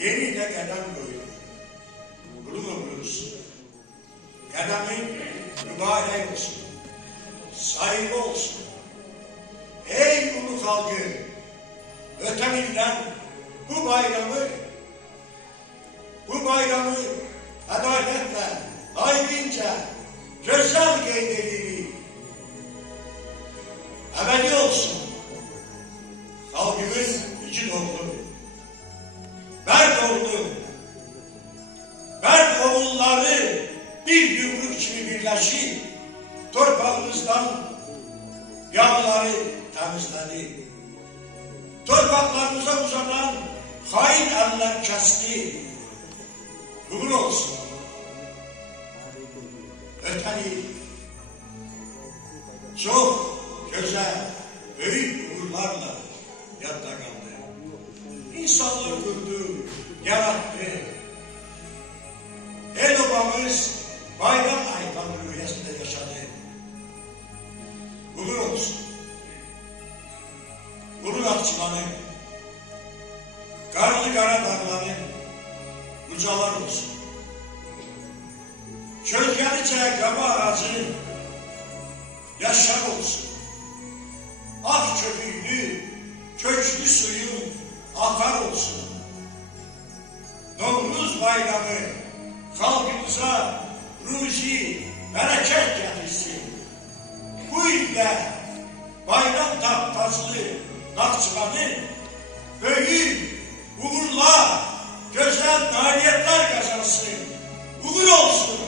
yeni ilə qədəm qoyur. Qulun oğlunuz, qədəmin mübarək olsun, sayılı olsun. Ey ulu xalqı, ötən ildən bu bayramı ədalətlə, layiqincə, gözəl qeyd edirik. Əbədi olsun, xalqımız iki doğulu, Bərd oğulları bir yumruk kimi birləşib, torpağımızdan yağları təmizlədi. Torpaqlarımıza uzanan xain əllər kəsdi. Uğur olsun. Ötən il çox gözəl, böyük uğurlarla yadda qaldı. İnsanlar qurdu, yarattı. El obamız bayram ayıqanı rüyəsində yaşadı. Uğur olsun. Ulu Naxçıvanı, Qarlı Qaradağları ucalar olsun. Kölgəlicə qaba ağacı yaşar olsun. Ağ köpüklü, köklü suyun akar olsun. Novruz bayramı xalqımıza ruzi, bərəkət gətirsin. Bu ildə bayram taptazlı Naxçıvanı böyük uğurlar, gözəl nailiyyətlər qazansın. Uğur olsun.